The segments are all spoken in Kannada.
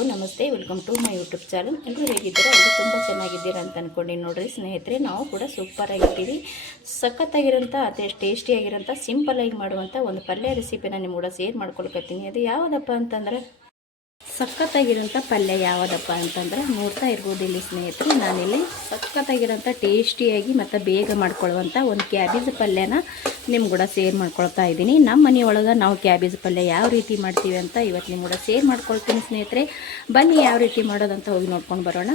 ಹಲೋ ನಮಸ್ತೆ, welcome to my YouTube channel. ಎಲ್ಲರೂ ಹೇಗಿದ್ದೀರಾ? ಎಲ್ಲರೂ ತುಂಬ ಚೆನ್ನಾಗಿದ್ದೀರಾ ಅಂತ ಅಂದ್ಕೊಂಡು ನೋಡಿರಿ ಸ್ನೇಹಿತರೆ, ನಾವು ಕೂಡ ಸೂಪರ್ ಆಗಿರ್ತೀವಿ. ಸಖತ್ತಾಗಿರೋಂಥ ಅದೇ ಟೇಸ್ಟಿಯಾಗಿರೋಂಥ ಸಿಂಪಲ್ಲಾಗಿ ಮಾಡುವಂಥ ಒಂದು ಪಲ್ಯ ರೆಸಿಪಿನ ನಿಮ್ಮ ಕೂಡ ಶೇರ್ ಮಾಡ್ಕೊಳ್ಕತ್ತೀನಿ. ಅದು ಯಾವುದಪ್ಪ ಅಂತಂದ್ರೆ ಸಖತ್ತಾಗಿರೋಂಥ ಪಲ್ಯ ಯಾವುದಪ್ಪ ಅಂತಂದ್ರೆ ನೋಡ್ತಾ ಇರ್ಬೋದು ಇಲ್ಲಿ ಸ್ನೇಹಿತರೆ, ನಾನಿಲ್ಲಿ ಸಖತ್ತಾಗಿರೋಂಥ ಟೇಸ್ಟಿಯಾಗಿ ಮತ್ತು ಬೇಗ ಮಾಡ್ಕೊಳ್ಳುವಂಥ ಒಂದು ಕ್ಯಾಬೇಜ್ ಪಲ್ಯನ ನಿಮ್ಮ ಕೂಡ ಶೇರ್ ಮಾಡ್ಕೊಳ್ತಾ ಇದ್ದೀನಿ. ನಮ್ಮ ಮನೆಯೊಳಗೆ ನಾವು ಕ್ಯಾಬೇಜ್ ಪಲ್ಯ ಯಾವ ರೀತಿ ಮಾಡ್ತೀವಿ ಅಂತ ಇವತ್ತು ನಿಮ್ಮ ಕೂಡ ಶೇರ್ ಮಾಡ್ಕೊಳ್ತೀನಿ ಸ್ನೇಹಿತರೆ. ಬನ್ನಿ ಯಾವ ರೀತಿ ಮಾಡೋದಂತ ಹೋಗಿ ನೋಡ್ಕೊಂಡು ಬರೋಣ.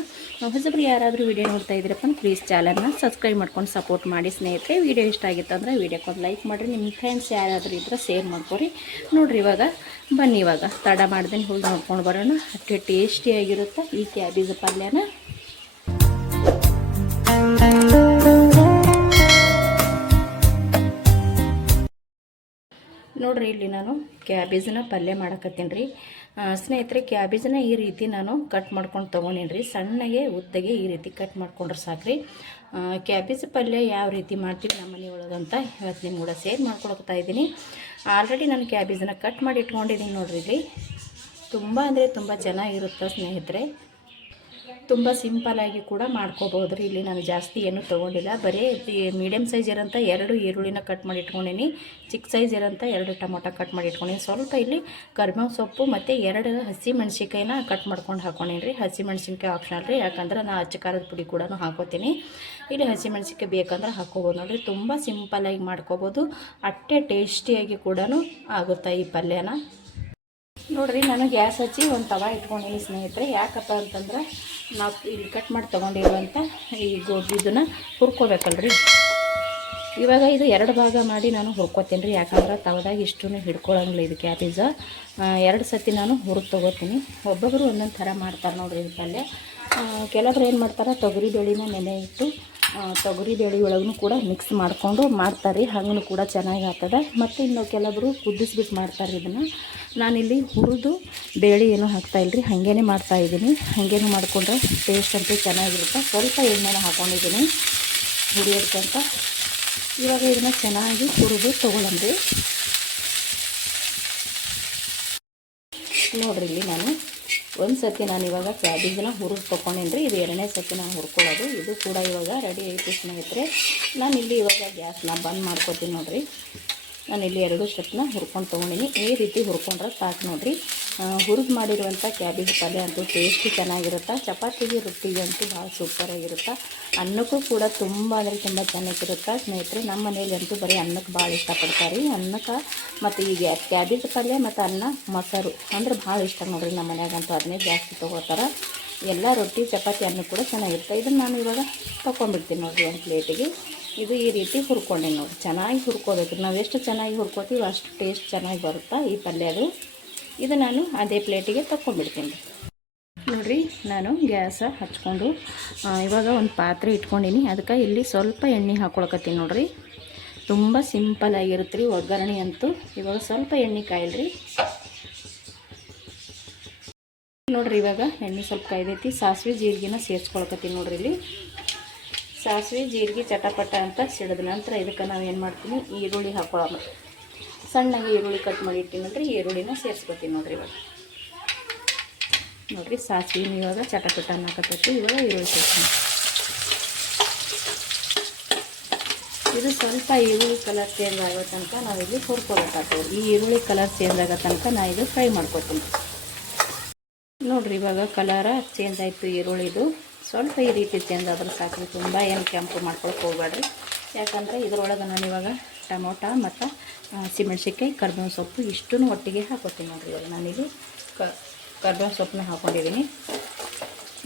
ಹೊಸಬ್ರು ಯಾರಾದರೂ ವಿಡಿಯೋ ನೋಡ್ತಾ ಇದ್ದೀರಪ್ಪ ಪ್ಲೀಸ್ ಚಾನಲ್ನ ಸಬ್ಸ್ಕ್ರೈಬ್ ಮಾಡ್ಕೊಂಡು ಸಪೋರ್ಟ್ ಮಾಡಿ ಸ್ನೇಹಿತರೆ. ವಿಡಿಯೋ ಇಷ್ಟ ಆಗಿತ್ತು ಅಂದರೆ ವಿಡಿಯೋಕ್ಕೊಂದು ಲೈಕ್ ಮಾಡಿರಿ, ನಿಮ್ಮ ಫ್ರೆಂಡ್ಸ್ ಯಾರಾದರೂ ಇದ್ರೆ ಶೇರ್ ಮಾಡ್ಕೊರಿ. ನೋಡಿರಿ ಇವಾಗ ಬನ್ನಿ ಇವಾಗ ತಡ ಮಾಡ್ದೇನೆ ಹೋಗಿ ನೋಡ್ಕೊಂಡು ಬರೋಣ. ಅಷ್ಟೇ ಟೇಸ್ಟಿಯಾಗಿರುತ್ತೆ ಈ ಕ್ಯಾಬೇಜ್ ಪಲ್ಯನ. ನೋಡಿರಿ ಇಲ್ಲಿ ನಾನು ಕ್ಯಾಬೇಜನ್ನ ಪಲ್ಯ ಮಾಡಕತ್ತೀನಿ ರೀ ಸ್ನೇಹಿತರೆ. ಕ್ಯಾಬೇಜನ್ನ ಈ ರೀತಿ ನಾನು ಕಟ್ ಮಾಡ್ಕೊಂಡು ತೊಗೊಂಡೀನಿ ರೀ, ಸಣ್ಣಗೆ ಉದ್ದಗೆ ಈ ರೀತಿ ಕಟ್ ಮಾಡ್ಕೊಂಡ್ರೆ ಸಾಕ್ರಿ. ಕ್ಯಾಬೇಜ್ ಪಲ್ಯ ಯಾವ ರೀತಿ ಮಾಡ್ತೀವಿ ನಮ್ಮ ಮನೆಯೊಳಗಂತ ಇವತ್ತು ನಿಮ್ಮ ಕೂಡ ಶೇರ್ ಮಾಡ್ಕೊಳ್ತಾ ಇದ್ದೀನಿ. ಆಲ್ರೆಡಿ ನಾನು ಕ್ಯಾಬೇಜನ್ನ ಕಟ್ ಮಾಡಿ ಇಟ್ಕೊಂಡಿದ್ದೀನಿ ನೋಡಿರಿ. ಇಲ್ಲಿ ತುಂಬ ಅಂದರೆ ತುಂಬ ಚೆನ್ನಾಗಿರುತ್ತೆ ಸ್ನೇಹಿತರೆ, ತುಂಬ ಸಿಂಪಲ್ಲಾಗಿ ಕೂಡ ಮಾಡ್ಕೋಬೋದು ರೀ. ಇಲ್ಲಿ ನಾನು ಜಾಸ್ತಿ ಏನೂ ತೊಗೊಂಡಿಲ್ಲ, ಬರೀ ಮೀಡಿಯಮ್ ಸೈಜ್ ಇರೋಂಥ 2 ಈರುಳ್ಳಿನ ಕಟ್ ಮಾಡಿ ಇಟ್ಕೊಂಡೀನಿ, ಚಿಕ್ಕ ಸೈಜ್ ಇರೋಂಥ 2 ಟೊಮೊಟೊ ಕಟ್ ಮಾಡಿ ಇಟ್ಕೊಂಡೀನಿ. ಸ್ವಲ್ಪ ಇಲ್ಲಿ ಕರಿಬೇವು ಸೊಪ್ಪು ಮತ್ತು 2 ಹಸಿ ಮೆಣಸಿನ್ಕಾಯಿನ ಕಟ್ ಮಾಡ್ಕೊಂಡು ಹಾಕೊಂಡೀನಿ ರೀ. ಹಸಿ ಮೆಣಸಿನ್ಕಾಯಿ ಆಪ್ಷನಲ್ ರೀ, ಯಾಕಂದ್ರೆ ನಾನು ಅಚ್ಚ ಖಾರದ ಪುಡಿ ಕೂಡ ಹಾಕೋತೀನಿ. ಇಲ್ಲಿ ಹಸಿ ಮೆಣಸಿನ್ಕಾಯಿ ಬೇಕಂದ್ರೆ ಹಾಕ್ಕೋಬೋದು ನೋಡಿರಿ. ತುಂಬ ಸಿಂಪಲ್ಲಾಗಿ ಮಾಡ್ಕೋಬೋದು, ಅಷ್ಟೇ ಟೇಸ್ಟಿಯಾಗಿ ಕೂಡ ಆಗುತ್ತೆ ಈ ಪಲ್ಯನ. ನೋಡಿರಿ ನಾನು ಗ್ಯಾಸ್ ಹಚ್ಚಿ ಒಂದು ತವಾ ಇಟ್ಕೊಂಡಿನಿ ಸ್ನೇಹಿತರೆ. ಯಾಕಪ್ಪ ಅಂತಂದ್ರೆ ನಾವು ಇಲ್ಲಿ ಕಟ್ ಮಾಡಿ ತೊಗೊಂಡಿರುವಂಥ ಈ ಇದನ್ನು ಹುರ್ಕೋಬೇಕಲ್ರಿ. ಇವಾಗ ಇದು 2 ಭಾಗ ಮಾಡಿ ನಾನು ಹುರ್ಕೋತೀನಿ ರೀ, ಯಾಕಂದ್ರೆ ತವದಾಗ ಇಷ್ಟು ಹಿಡ್ಕೊಳ್ಳಂಗಿಲ್ಲ ಇದು ಕ್ಯಾಬೇಜ. 2 ಸತಿ ನಾನು ಹುರಿದು ತೊಗೋತೀನಿ. ಒಬ್ಬೊಬ್ಬರು ಒಂದೊಂದು ಥರ ಮಾಡ್ತಾರೆ ನೋಡಿರಿ ಇದು ಪಲ್ಯ. ಕೆಲವರು ಏನು ಮಾಡ್ತಾರೆ, ತೊಗರಿ ಬೇಳೆನ ನೆನೆ ಇಟ್ಟು ತೊಗರಿ ಬೇಳೆ ಒಳಗೂ ಕೂಡ ಮಿಕ್ಸ್ ಮಾಡಿಕೊಂಡು ಮಾಡ್ತಾರೆ, ಹಂಗೂ ಕೂಡ ಚೆನ್ನಾಗಿ ಆಗ್ತದೆ. ಮತ್ತು ಇನ್ನು ಕೆಲವರು ಕುದಿಸ್ಬಿಟ್ಟು ಮಾಡ್ತಾರೆ ಇದನ್ನು. ನಾನಿಲ್ಲಿ ಹುರಿದು ಬೇಳೆ ಏನೂ ಹಾಕ್ತಾಯಿಲ್ಲರಿ, ಹಾಗೇ ಮಾಡ್ತಾಯಿದ್ದೀನಿ. ಹಾಗೇನು ಮಾಡಿಕೊಂಡ್ರೆ ಟೇಸ್ಟ್ ಅಂತೂ ಚೆನ್ನಾಗಿರುತ್ತೆ. ಸ್ವಲ್ಪ ಎಣ್ಣೆನ ಹಾಕ್ಕೊಂಡಿದ್ದೀನಿ ಹುರಿಯೋದಕ್ಕಂತ. ಇವಾಗ ಇದನ್ನು ಚೆನ್ನಾಗಿ ಹುರಿದು ತೊಗೊಳಂದ್ರಿ. ನೋಡಿರಿ ಇಲ್ಲಿ ನಾನು ಒಂದು ಸತಿ ನಾನು ಇವಾಗ ಕ್ಯಾಬೇಜನ್ನ ಹುರಿದು ತೊಗೊಂಡೇನಿ ರೀ. ಇದು 2ನೇ ಸತಿ ನಾನು ಹುರ್ಕೊಳ್ಳೋದು. ಇದು ಕೂಡ ಇವಾಗ ರೆಡಿ ಐತಿ ಸ್ನೇಹಿತರೆ. ನಾನಿಲ್ಲಿ ಇವಾಗ ಗ್ಯಾಸ್ನ ಬಂದ್ ಮಾಡ್ಕೊತೀನಿ ನೋಡಿರಿ. ನಾನಿಲ್ಲಿ 2 ಸ್ಟೆಪ್ನ ಹುರ್ಕೊಂಡು ತೊಗೊಂಡಿನಿ. ಈ ರೀತಿ ಹುರ್ಕೊಂಡ್ರೆ ಸಾಕು ನೋಡಿರಿ. ಹುರಿದು ಮಾಡಿರುವಂಥ ಕ್ಯಾಬೇಜ್ ಪಲ್ಯ ಅಂತೂ ಟೇಸ್ಟಿ ಚೆನ್ನಾಗಿರುತ್ತೆ. ಚಪಾತಿಗೆ ರೊಟ್ಟಿಗೆ ಅಂತೂ ಭಾಳ ಸೂಪರಾಗಿರುತ್ತೆ. ಅನ್ನಕ್ಕೂ ಕೂಡ ತುಂಬ ಅಂದರೆ ತುಂಬ ಚೆನ್ನಾಗಿರುತ್ತೆ ಸ್ನೇಹಿತರೆ. ನಮ್ಮ ಮನೆಯಲ್ಲಿ ಅಂತೂ ಬರೀ ಅನ್ನಕ್ಕೆ ಭಾಳ ಇಷ್ಟಪಡ್ತಾರೆ. ಅನ್ನಕ್ಕೆ ಮತ್ತು ಈ ಕ್ಯಾಬೇಜ್ ಪಲ್ಯ ಮತ್ತು ಅನ್ನ ಮೊಸರು ಅಂದ್ರೆ ಭಾಳ ಇಷ್ಟ ನೋಡಿರಿ. ನಮ್ಮ ಮನೆಯಾಗಂತೂ ಅದನ್ನೇ ಜಾಸ್ತಿ ತೊಗೋತಾರೆ. ಎಲ್ಲ ರೊಟ್ಟಿ ಚಪಾತಿ ಅನ್ನ ಕೂಡ ಚೆನ್ನಾಗಿರುತ್ತೆ. ಇದನ್ನು ನಾನು ಇವಾಗ ತೊಗೊಂಡ್ಬಿಡ್ತೀನಿ ನೋಡಿರಿ ಒಂದು ಪ್ಲೇಟಿಗೆ. ಇದು ಈ ರೀತಿ ಹುರ್ಕೊಂಡೇನಿ ನೋಡಿ. ಚೆನ್ನಾಗಿ ಹುರ್ಕೋಬೇಕು. ನಾವು ಎಷ್ಟು ಚೆನ್ನಾಗಿ ಹುರ್ಕೋತೀವಿ ಅಷ್ಟು ಟೇಸ್ಟ್ ಚೆನ್ನಾಗಿ ಬರುತ್ತೆ ಈ ಪಲ್ಯದು. ಇದು ನಾನು ಅದೇ ಪ್ಲೇಟಿಗೆ ತೊಗೊಂಡ್ಬಿಡ್ತೀನಿ ನೋಡಿರಿ. ನಾನು ಗ್ಯಾಸ ಹಚ್ಕೊಂಡು ಇವಾಗ ಒಂದು ಪಾತ್ರೆ ಇಟ್ಕೊಂಡಿನಿ. ಅದಕ್ಕೆ ಇಲ್ಲಿ ಸ್ವಲ್ಪ ಎಣ್ಣೆ ಹಾಕ್ಕೊಳಕತ್ತೀನಿ ನೋಡಿರಿ. ತುಂಬ ಸಿಂಪಲ್ಲಾಗಿರುತ್ತೆ ರೀ ಒಗ್ಗರಣೆ ಅಂತೂ. ಇವಾಗ ಸ್ವಲ್ಪ ಎಣ್ಣೆ ಕಾಯಿಲ್ರಿ ನೋಡಿರಿ. ಇವಾಗ ಎಣ್ಣೆ ಸ್ವಲ್ಪ ಕಾಯ್ದೈತಿ. ಸಾಸಿವೆ ಜೀರಿಗೆನ ಸೇರಿಸ್ಕೊಳಕತ್ತೀನಿ ನೋಡಿರಿ. ಇಲ್ಲಿ ಸಾಸಿವೆ ಜೀರಿಗೆ ಚಟಪಟ ಅಂತ ಸಿಡಿದ ನಂತರ ಇದಕ್ಕೆ ನಾವು ಏನು ಮಾಡ್ತೀನಿ, ಈರುಳ್ಳಿ ಹಾಕೊಳ್ಳೋಣ. ಸಣ್ಣಗೆ ಈರುಳ್ಳಿ ಕಟ್ ಮಾಡಿ ಇಟ್ಟಿನಂದ್ರೆ ಈರುಳ್ಳಿನ ಸೇರಿಸ್ಕೊತೀನಿ ನೋಡಿರಿ. ಇವಾಗ ನೋಡಿರಿ ಸಾಸಿವೆ ಇವಾಗ ಚಟಪಟ ಅನ್ನಕತ್ತೈತಿ. ಇವಾಗ ಈರುಳ್ಳಿ ಸೇರಿಸ್ತೀನಿ. ಇದು ಸ್ವಲ್ಪ ಈರುಳ್ಳಿ ಕಲರ್ ಚೇಂಜ್ ಆಗೋ ತನಕ ನಾವಿಲ್ಲಿ ಹುರ್ಕೋಬೇಕಾಗ್ತದೆ. ಈ ಈರುಳ್ಳಿ ಕಲರ್ ಚೇಂಜ್ ಆಗೋ ತನಕ ನಾ ಇದು ಫ್ರೈ ಮಾಡ್ಕೊತೀನಿ ನೋಡಿರಿ. ಇವಾಗ ಕಲರ ಚೇಂಜ್ ಆಯಿತು ಈರುಳ್ಳಿದು. ಸ್ವಲ್ಪ ಈ ರೀತಿ ಚೇಂಜ್ ಆದ್ರೆ ಸಾಕ್ರಿ, ತುಂಬ ಏನು ಕೆಂಪು ಮಾಡ್ಕೊಳಕ್ಕೆ ಹೋಗ್ಬೇಡ್ರಿ. ಯಾಕಂದರೆ ಇದರೊಳಗೆ ನಾನು ಇವಾಗ ಟೊಮೊಟೊ ಮತ್ತು ಹಸಿಮೆಣ್ಸಿನ್ಕಾಯಿ ಕರಿಬೇವು ಸೊಪ್ಪು ಇಷ್ಟೂ ಒಟ್ಟಿಗೆ ಹಾಕೋತೀನಿ ನೋಡಿರಿ. ಇವಾಗ ನಾನಿಲ್ಲಿ ಕರಿಬೇವು ಸೊಪ್ಪನ್ನ ಹಾಕ್ಕೊಂಡಿದ್ದೀನಿ.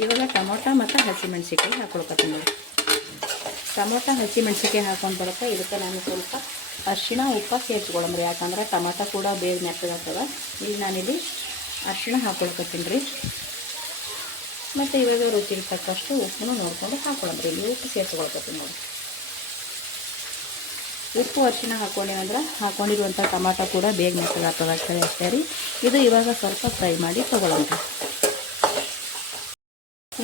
ಇವಾಗ ಟೊಮೊಟೊ ಮತ್ತು ಹಸಿಮೆಣ್ಸಿನ್ಕಾಯಿ ಹಾಕ್ಕೊಳ್ಕತ್ತೀನಿ ನೋಡಿ. ಟೊಮೊಟೊ ಹಸಿಮೆಣ್ಸಿನ್ಕಾಯಿ ಹಾಕೊಂಡು ಬರೋಕ್ಕೆ ಇದಕ್ಕೆ ನಾನು ಸ್ವಲ್ಪ ಅರಿಶಿಣ ಉಪ್ಪು ಸೇರಿಸ್ಕೊಳಮ್ರಿ. ಯಾಕಂದ್ರೆ ಟೊಮೊಟೊ ಕೂಡ ಬೇಗ ಮೆತ್ತಗಾಗ್ತದೆ. ಇಲ್ಲಿ ನಾನಿಲ್ಲಿ ಅರಿಶಿಣ ಹಾಕ್ಕೊಳ್ಕತ್ತೀನಿ ರೀ. ಮತ್ತು ಇವಾಗ ರುಚಿಗೆ ತಕ್ಕಷ್ಟು ಉಪ್ಪನ್ನು ನೋಡಿಕೊಂಡು ಹಾಕ್ಕೊಳಮ್ರಿ. ಇಲ್ಲಿ ಉಪ್ಪು ಸೇರಿಸ್ಕೊಳ್ಕತ್ತೀನಿ ನೋಡಿ. ಉಪ್ಪು ಅರಿಶಿಣ ಹಾಕ್ಕೊಂಡಿವಂದ್ರೆ ಹಾಕ್ಕೊಂಡಿರುವಂಥ ಟೊಮಾಟೊ ಕೂಡ ಬೇಗ ಮೆತ್ತಗಾಗ್ತದೆ ಅಷ್ಟೇ ರೀ. ಇದು ಇವಾಗ ಸ್ವಲ್ಪ ಫ್ರೈ ಮಾಡಿ ತೊಗೊಳಮ್ರಿ.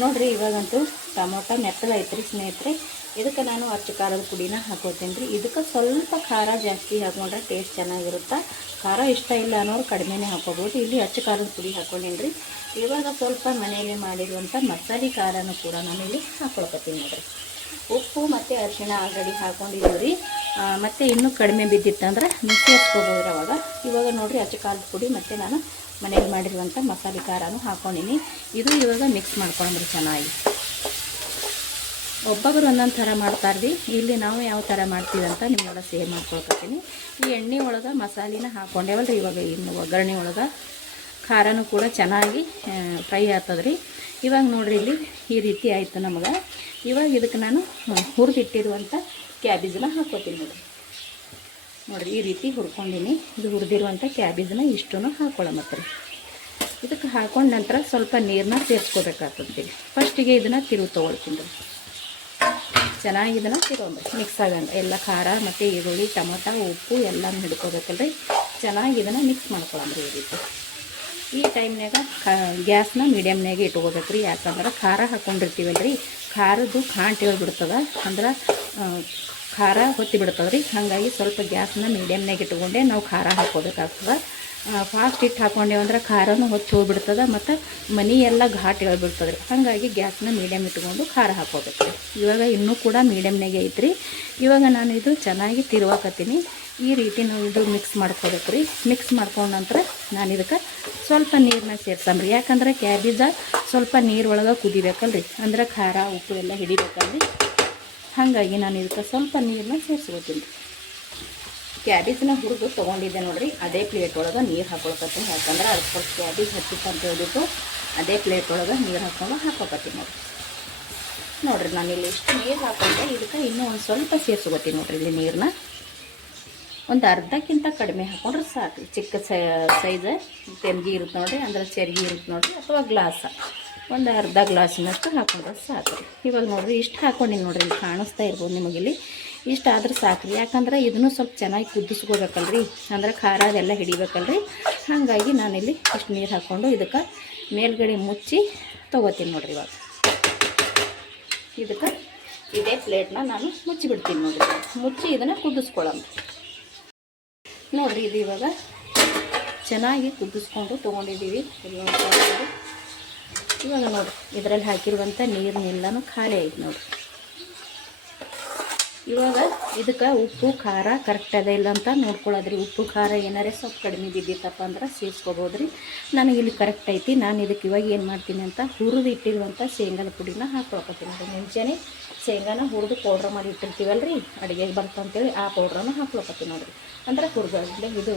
ನೋಡಿರಿ ಇವಾಗಂತೂ ಟೊಮೊಟೊ ಮೆತ್ತಗೈತ್ರಿ ಸ್ನೇಹಿತರೆ. ಇದಕ್ಕೆ ನಾನು ಅಚ್ಚ ಖಾರದ ಪುಡಿನ ಹಾಕೋತೀನಿ ರೀ. ಇದಕ್ಕೆ ಸ್ವಲ್ಪ ಖಾರ ಜಾಸ್ತಿ ಹಾಕೊಂಡ್ರೆ ಟೇಸ್ಟ್ ಚೆನ್ನಾಗಿರುತ್ತೆ. ಖಾರ ಇಷ್ಟ ಇಲ್ಲ ಅನ್ನೋರು ಕಡಿಮೆನೇ ಹಾಕೋಬೋದು. ಇಲ್ಲಿ ಅಚ್ಚ ಖಾರದ ಪುಡಿ ಹಾಕೊಂಡೀನಿ ರೀ. ಇವಾಗ ಸ್ವಲ್ಪ ಮನೆಯಲ್ಲಿ ಮಾಡಿರುವಂಥ ಮಸಾಲೆ ಖಾರನೂ ಕೂಡ ನಾನು ಇಲ್ಲಿ ಹಾಕೊಳ್ಕೊತೀನಿ ನೋಡಿರಿ. ಉಪ್ಪು ಮತ್ತು ಅರಿಶಿಣ ಆಲ್ರೆಡಿ ಹಾಕೊಂಡಿದ್ದೀವಿ ರೀ. ಮತ್ತು ಇನ್ನೂ ಕಡಿಮೆ ಬಿದ್ದಿತ್ತಂದ್ರೆ ಮಿಕ್ಸಿ ಹಚ್ಕೋಬೋದು ಅವಾಗ. ಇವಾಗ ನೋಡಿರಿ ಅಚ್ಚ ಖಾರದ ಪುಡಿ ಮತ್ತು ನಾನು ಮನೇಲಿ ಮಾಡಿರುವಂಥ ಮಸಾಲೆ ಖಾರನೂ ಹಾಕ್ಕೊಂಡಿನಿ. ಇದು ಇವಾಗ ಮಿಕ್ಸ್ ಮಾಡ್ಕೊಂಡ್ರಿ ಚೆನ್ನಾಗಿ. ಒಬ್ಬೊಬ್ಬರು ಒಂದೊಂದು ಥರ ಮಾಡ್ತಾರ್ರಿ. ಇಲ್ಲಿ ನಾವು ಯಾವ ಥರ ಮಾಡ್ತೀವಿ ಅಂತ ನಿಮ್ಮೆಲ್ಲ ಸೇವ್ ಮಾಡ್ಕೊಳ್ತೀನಿ. ಈ ಎಣ್ಣೆ ಒಳಗೆ ಮಸಾಲಿನ ಹಾಕ್ಕೊಂಡೇವಲ್ಲ ರೀ. ಇವಾಗ ಇನ್ನು ಒಗ್ಗರಣೆ ಒಳಗೆ ಖಾರನೂ ಕೂಡ ಚೆನ್ನಾಗಿ ಫ್ರೈ ಆಗ್ತದ್ರಿ. ಇವಾಗ ನೋಡಿರಿ ಇಲ್ಲಿ ಈ ರೀತಿ ಆಯಿತು ನಮಗೆ. ಇವಾಗ ಇದಕ್ಕೆ ನಾನು ಹುರಿದಿಟ್ಟಿರುವಂಥ ಕ್ಯಾಬೇಜನ್ನ ಹಾಕ್ಕೋತೀನಿ ನೋಡಿರಿ. ಈ ರೀತಿ ಹುರ್ಕೊಂಡಿನಿ. ಇದು ಹುರಿದಿರುವಂಥ ಕ್ಯಾಬೇಜನ್ನ ಇಷ್ಟೂ ಹಾಕ್ಕೊಳ್ಳೋಮತ್ರಿ. ಇದಕ್ಕೆ ಹಾಕೊಂಡ ನಂತರ ಸ್ವಲ್ಪ ನೀರನ್ನ ಸೇರಿಸ್ಕೋಬೇಕಾಗ್ತದೆ. ಫಸ್ಟಿಗೆ ಇದನ್ನು ತಿರುವು ತೊಗೊಳ್ತೀನಿ ರೀ. ಚೆನ್ನಾಗಿ ಇದನ್ನು ತಿರುವಂಬ್ರಿ ಮಿಕ್ಸ್ ಆಗಂಗೆ. ಎಲ್ಲ ಖಾರ ಮತ್ತು ಈರುಳ್ಳಿ ಟೊಮೊಟೊ ಉಪ್ಪು ಎಲ್ಲನೂ ಹಿಡ್ಕೋಬೇಕಲ್ರಿ. ಚೆನ್ನಾಗಿ ಇದನ್ನು ಮಿಕ್ಸ್ ಮಾಡ್ಕೊಳಂಬ್ರಿ ಈ ರೀತಿ. ಈ ಟೈಮ್ನಾಗ ಗ್ಯಾಸ್ನ ಮೀಡಿಯಮ್ನಾಗೆ ಇಟ್ಕೋಬೇಕು ರೀ. ಯಾಕಂದ್ರೆ ಖಾರ ಹಾಕ್ಕೊಂಡಿರ್ತೀವಲ್ಲ ರೀ, ಖಾರದ್ದು ಕಾಂಟ್ ಹೇಳ್ಬಿಡ್ತದೆ, ಅಂದ್ರೆ ಖಾರ ಹೊತ್ತಿ ಬಿಡ್ತದೆ ರೀ. ಹಾಗಾಗಿ ಸ್ವಲ್ಪ ಗ್ಯಾಸ್ನ ಮೀಡಿಯಮ್ನಾಗೆ ಇಟ್ಕೊಂಡೆ ನಾವು ಖಾರ ಹಾಕ್ಕೋಬೇಕಾಗ್ತದೆ. ಫಾಸ್ಟ್ ಇಟ್ಟು ಹಾಕ್ಕೊಂಡೇವಂದ್ರೆ ಖಾರನೂ ಹೊಚ್ಚಿ ಹೋಗ್ಬಿಡ್ತದೆ ಮತ್ತು ಮನೆ ಎಲ್ಲ ಘಾಟ್ ಹೇಳ್ಬಿಡ್ತದೆ ರೀ. ಹಾಗಾಗಿ ಗ್ಯಾಸ್ನ ಮೀಡಿಯಮ್ ಇಟ್ಕೊಂಡು ಖಾರ ಹಾಕ್ಕೋಬೇಕು ರೀ. ಇವಾಗ ಇನ್ನೂ ಕೂಡ ಮೀಡಿಯಮ್ನಾಗೆ ಐತ್ರಿ. ಇವಾಗ ನಾನು ಇದು ಚೆನ್ನಾಗಿ ತಿರುವಾಕತ್ತೀನಿ. ಈ ರೀತಿ ನಾವು ಇದು ಮಿಕ್ಸ್ ಮಾಡ್ಕೋಬೇಕು ರೀ. ಮಿಕ್ಸ್ ಮಾಡ್ಕೊಂಡ ನಂತರ ನಾನು ಇದಕ್ಕೆ ಸ್ವಲ್ಪ ನೀರನ್ನ ಸೇರ್ಸಂಬ್ರಿ. ಯಾಕಂದ್ರೆ ಕ್ಯಾಬೇಜ ಸ್ವಲ್ಪ ನೀರೊಳಗೆ ಕುದಿಬೇಕಲ್ರಿ, ಅಂದ್ರೆ ಖಾರ ಉಪ್ಪು ಎಲ್ಲ ಹಿಡಿಬೇಕಲ್ರಿ. ಹಾಗಾಗಿ ನಾನು ಇದಕ್ಕೆ ಸ್ವಲ್ಪ ನೀರನ್ನ ಸೇರಿಸ್ಕೋತೀನಿ. ಕ್ಯಾಬೇಜನ್ನ ಹುರಿದು ತೊಗೊಂಡಿದ್ದೆ ನೋಡಿರಿ. ಅದೇ ಪ್ಲೇಟ್ ಒಳಗೆ ನೀರು ಹಾಕೊಳ್ಕತ್ತೀನಿ. ಯಾಕಂದ್ರೆ ಅದು ಸ್ವಲ್ಪ ಕ್ಯಾಬೇಜ್ ಹಚ್ಚಿತ್ತು ಅಂತ ಹೇಳ್ಬಿಟ್ಟು ಅದೇ ಪ್ಲೇಟ್ ಒಳಗೆ ನೀರು ಹಾಕ್ಕೊಂಡು ಹಾಕೋಕತ್ತೀನಿ ನೋಡಿರಿ. ನಾನಿಲ್ಲಿ ಇಷ್ಟು ನೀರು ಹಾಕೊಂಡೆ. ಇದಕ್ಕೆ ಇನ್ನೂ ಒಂದು ಸ್ವಲ್ಪ ಸೇರಿಸ್ಕೋತೀನಿ ನೋಡಿರಿ. ಇಲ್ಲಿ ನೀರನ್ನ ಒಂದು ಅರ್ಧಕ್ಕಿಂತ ಕಡಿಮೆ ಹಾಕೊಂಡ್ರೆ ಸಾಕು. ಚಿಕ್ಕ ಸೈಜ್ ತೆಂಗಿ ಇರುತ್ತೆ ನೋಡಿರಿ, ಅಂದ್ರೆ ಚೆರ್ಗಿ ಇರುತ್ತೆ ನೋಡಿರಿ, ಅಥವಾ ಗ್ಲಾಸ ಒಂದು ಅರ್ಧ ಗ್ಲಾಸಿನಷ್ಟು ಹಾಕೊಂಡ್ರೆ ಸಾಕು. ಇವಾಗ ನೋಡಿರಿ ಇಷ್ಟು ಹಾಕೊಂಡಿನಿ ನೋಡಿರಿ. ಇಲ್ಲಿ ಕಾಣಿಸ್ತಾ ಇರ್ಬೋದು ನಿಮಗಿಲ್ಲಿ. ಇಷ್ಟ ಆದ್ರೆ ಸಾಕ್ರಿ. ಯಾಕಂದ್ರೆ ಇದನ್ನು ಸ್ವಲ್ಪ ಚೆನ್ನಾಗಿ ಕುದಿಸ್ಕೋಬೇಕಲ್ರಿ, ಅಂದ್ರೆ ಖಾರ ಅದೆಲ್ಲ ಹಿಡಿಬೇಕಲ್ರಿ. ಹಾಗಾಗಿ ನಾನಿಲ್ಲಿ ಇಷ್ಟು ನೀರು ಹಾಕ್ಕೊಂಡು ಇದಕ್ಕೆ ಮೇಲ್ಗಡೆ ಮುಚ್ಚಿ ತೊಗೋತೀನಿ ನೋಡಿರಿ. ಇವಾಗ ಇದಕ್ಕೆ ಇದೇ ಪ್ಲೇಟ್ನ ನಾನು ಮುಚ್ಚಿಬಿಡ್ತೀನಿ ನೋಡಿರಿ. ಮುಚ್ಚಿ ಇದನ್ನು ಕುದಿಸ್ಕೊಳ್ಳೋಣ ನೋಡಿರಿ. ಇದು ಇವಾಗ ಚೆನ್ನಾಗಿ ಕುದಿಸ್ಕೊಂಡು ತೊಗೊಂಡಿದ್ದೀವಿ. ಇವಾಗ ನೋಡಿರಿ ಇದರಲ್ಲಿ ಹಾಕಿರುವಂಥ ನೀರನ್ನೆಲ್ಲನೂ ಖಾಲಿ ಆಯ್ತು ನೋಡಿರಿ. ಇವಾಗ ಇದಕ್ಕೆ ಉಪ್ಪು ಖಾರ ಕರೆಕ್ಟ್ ಅದ ಇಲ್ಲ ಅಂತ ನೋಡ್ಕೊಳ್ಳೋದ್ರಿ. ಉಪ್ಪು ಖಾರ ಏನಾರೇ ಸ್ವಲ್ಪ ಕಡಿಮೆ ಬಿದ್ದಿತ್ತಪ್ಪ ಅಂದ್ರೆ ಸೇರಿಸ್ಕೋಬೋದ್ರಿ. ನನಗಿಲ್ಲಿ ಕರೆಕ್ಟ್ ಐತಿ. ನಾನು ಇದಕ್ಕೆ ಇವಾಗ ಏನು ಮಾಡ್ತೀನಿ ಅಂತ ಹುರಿದು ಇಟ್ಟಿರುವಂಥ ಶೇಂಗಾದ ಪುಡಿನ ಹಾಕ್ಕೊಳ್ಕೊತೀನಿ. ಮುಂಚೆನೇ ಶೇಂಗಾನ ಹುರಿದು ಪೌಡ್ರ್ ಮಾಡಿ ಇಟ್ಟಿರ್ತೀವಲ್ರಿ, ಅಡುಗೆಗೆ ಬರ್ತಂತೇಳಿ ಆ ಪೌಡ್ರನ್ನು ಹಾಕ್ಕೊಳ್ಕೊತೀನಿ ನೋಡಿರಿ. ಅಂದ್ರೆ ಹುರಿದ ಇದು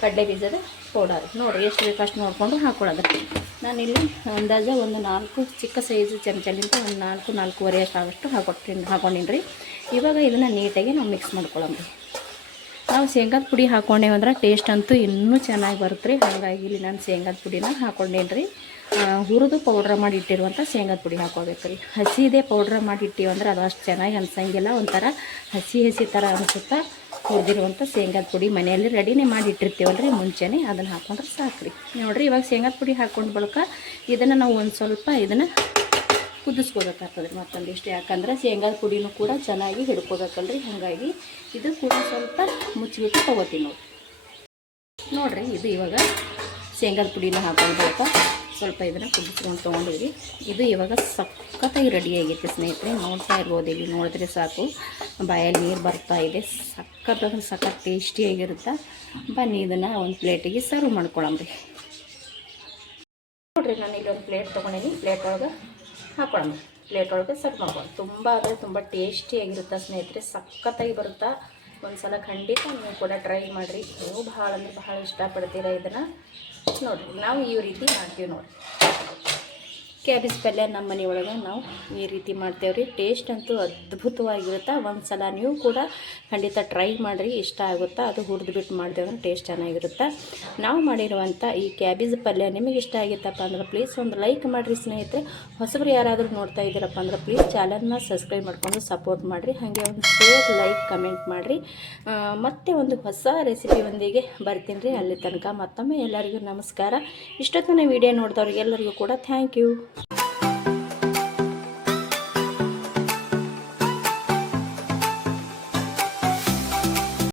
ಕಡಲೆ ಬೀಜದ ಪೌಡರ್ ನೋಡಿರಿ. ಎಷ್ಟು ಬೇಕು ಅಷ್ಟು ನೋಡಿಕೊಂಡು ಹಾಕ್ಕೊಳ್ಳೋದ್ರಿ. ನಾನಿಲ್ಲಿ ಅಂದಾಜು ಒಂದು 4 ಚಿಕ್ಕ ಸೈಜು ಚಮಚಲಿಂದ ಒಂದು 4-4.5 ಅಷ್ಟು ಹಾಕ್ಕೊಂಡಿನಿ ರೀ. ಇವಾಗ ಇದನ್ನು ನೀಟಾಗಿ ನಾವು ಮಿಕ್ಸ್ ಮಾಡ್ಕೊಳ್ಳೋಣ. ನಾವು ಶೇಂಗಾದ ಪುಡಿ ಹಾಕ್ಕೊಂಡೇವಂದ್ರೆ ಟೇಸ್ಟ್ ಅಂತೂ ಇನ್ನೂ ಚೆನ್ನಾಗಿ ಬರುತ್ತೆ ರೀ. ಹಾಗಾಗಿ ಇಲ್ಲಿ ನಾನು ಶೇಂಗಾದ ಪುಡಿನ ಹಾಕ್ಕೊಂಡೇನಿ ರೀ. ಹುರಿದು ಪೌಡ್ರ್ ಮಾಡಿ ಇಟ್ಟಿರುವಂಥ ಶೇಂಗಾದ ಪುಡಿ ಹಾಕ್ಕೋಬೇಕು ರೀ. ಹಸಿದೇ ಪೌಡ್ರ್ ಮಾಡಿ ಇಟ್ಟಿವಂದ್ರೆ ಅದು ಅಷ್ಟು ಚೆನ್ನಾಗಿ ಅನ್ಸಂಗಿಲ್ಲ, ಒಂಥರ ಹಸಿ ಥರ ಅನಿಸುತ್ತಾ. ಹುರಿದಿರುವಂಥ ಶೇಂಗಾದ ಪುಡಿ ಮನೆಯಲ್ಲಿ ರೆಡಿನೇ ಮಾಡಿ ಇಟ್ಟಿರ್ತೀವಲ್ಲ ರೀ ಮುಂಚೆನೇ, ಅದನ್ನು ಹಾಕ್ಕೊಂಡ್ರೆ ಸಾಕ್ರಿ. ನೋಡಿರಿ ಇವಾಗ ಶೇಂಗಾದ ಪುಡಿ ಹಾಕ್ಕೊಂಡು ಬಳಿಕ ಇದನ್ನು ನಾವು ಒಂದು ಸ್ವಲ್ಪ ಇದನ್ನು ಕುದಿಸ್ಕೋಬೇಕಾಗ್ತದೆ ರೀ ಮತ್ತೊಂದಿಷ್ಟು. ಯಾಕಂದ್ರೆ ಶೇಂಗಾದ ಪುಡಿನೂ ಕೂಡ ಚೆನ್ನಾಗಿ ಹಿಡ್ಕೋಬೇಕಲ್ರಿ. ಹಾಗಾಗಿ ಇದು ಕೂಡ ಸ್ವಲ್ಪ ಮುಚ್ಚಿಬಿಟ್ಟು ತೊಗೋತೀನಿ ನೋಡಿರಿ. ಇದು ಇವಾಗ ಶೇಂಗಾದ ಪುಡಿನ ಹಾಕ್ಕೊಳ್ಬೇಕು. ಸ್ವಲ್ಪ ಇದನ್ನು ಕುದಿಸ್ಕೊಂಡು ತೊಗೊಂಡಿರಿ. ಇದು ಇವಾಗ ಸಖತ್ತಾಗಿ ರೆಡಿ ಆಗೈತೆ ಸ್ನೇಹಿತರೆ. ನೋಡ್ತಾ ಇರ್ಬೋದು, ಇಲ್ಲಿ ನೋಡಿದ್ರೆ ಸಾಕು ಬಾಯಲ್ಲಿ ನೀರು ಬರ್ತಾ ಇದೆ. ಸಖತ್ ಟೇಸ್ಟಿಯಾಗಿರುತ್ತೆ. ಬನ್ನಿ ಇದನ್ನು ಒಂದು ಪ್ಲೇಟಿಗೆ ಸರ್ವ್ ಮಾಡ್ಕೊಳಮ್ರಿ. ನೋಡಿರಿ ನಾನು ಇಲ್ಲಿ ಒಂದು ಪ್ಲೇಟ್ ತೊಗೊಂಡಿನಿ. ಪ್ಲೇಟ್ ಒಳಗೆ ಹಾಕೊಳ್ಳೋಣ. ಪ್ಲೇಟ್ ಒಳಗೆ ಸರ್ವ್ ಮಾಡ್ಕೊಂಡು ತುಂಬ ಅಂದರೆ ತುಂಬ ಟೇಸ್ಟಿಯಾಗಿರುತ್ತೆ ಸ್ನೇಹಿತರೆ. ಸಖತ್ತಾಗಿ ಬರುತ್ತೆ. ಒಂದು ಸಲ ಖಂಡಿತ ನೀವು ಕೂಡ ಟ್ರೈ ಮಾಡಿರಿ. ನೀವು ಭಾಳ ಅಂದರೆ ಭಾಳ ಇಷ್ಟಪಡ್ತೀರ ಇದನ್ನು. ನೋಡಿರಿ ನಾವು ಈ ರೀತಿ ಮಾಡ್ತೀವಿ ನೋಡಿ. ಕ್ಯಾಬೇಜ್ ಪಲ್ಯ ನಮ್ಮ ಮನೆಯೊಳಗೆ ನಾವು ಈ ರೀತಿ ಮಾಡ್ತೇವ್ರಿ. ಟೇಸ್ಟ್ ಅಂತೂ ಅದ್ಭುತವಾಗಿರುತ್ತೆ. ಒಂದು ಸಲ ನೀವು ಕೂಡ ಖಂಡಿತ ಟ್ರೈ ಮಾಡಿರಿ, ಇಷ್ಟ ಆಗುತ್ತಾ. ಅದು ಹುರಿದ್ಬಿಟ್ಟು ಮಾಡಿದೆವು ಅಂದ್ರೆ ಟೇಸ್ಟ್ ಚೆನ್ನಾಗಿರುತ್ತೆ. ನಾವು ಮಾಡಿರುವಂಥ ಈ ಕ್ಯಾಬೇಜ್ ಪಲ್ಯ ನಿಮಗೆ ಇಷ್ಟ ಆಗಿತ್ತಪ್ಪ ಅಂದ್ರೆ ಪ್ಲೀಸ್ ಒಂದು ಲೈಕ್ ಮಾಡಿರಿ ಸ್ನೇಹಿತರೆ. ಹೊಸಬ್ರು ಯಾರಾದರೂ ನೋಡ್ತಾ ಇದ್ದೀರಪ್ಪ ಅಂದ್ರೆ ಪ್ಲೀಸ್ ಚಾನಲ್ನ ಸಬ್ಸ್ಕ್ರೈಬ್ ಮಾಡ್ಕೊಂಡು ಸಪೋರ್ಟ್ ಮಾಡಿರಿ. ಹಾಗೆ ಒಂದು ಶೇರ್ ಲೈಕ್ ಕಮೆಂಟ್ ಮಾಡಿರಿ. ಮತ್ತೆ ಒಂದು ಹೊಸ ರೆಸಿಪಿಯೊಂದಿಗೆ ಬರ್ತೀನಿ ರೀ. ಅಲ್ಲಿ ತನಕ ಮತ್ತೊಮ್ಮೆ ಎಲ್ಲರಿಗೂ ನಮಸ್ಕಾರ. ಇಷ್ಟೊತ್ತನ ವಿಡಿಯೋ ನೋಡಿದವ್ರಿಗೆ ಎಲ್ಲರಿಗೂ ಕೂಡ ಥ್ಯಾಂಕ್ ಯು.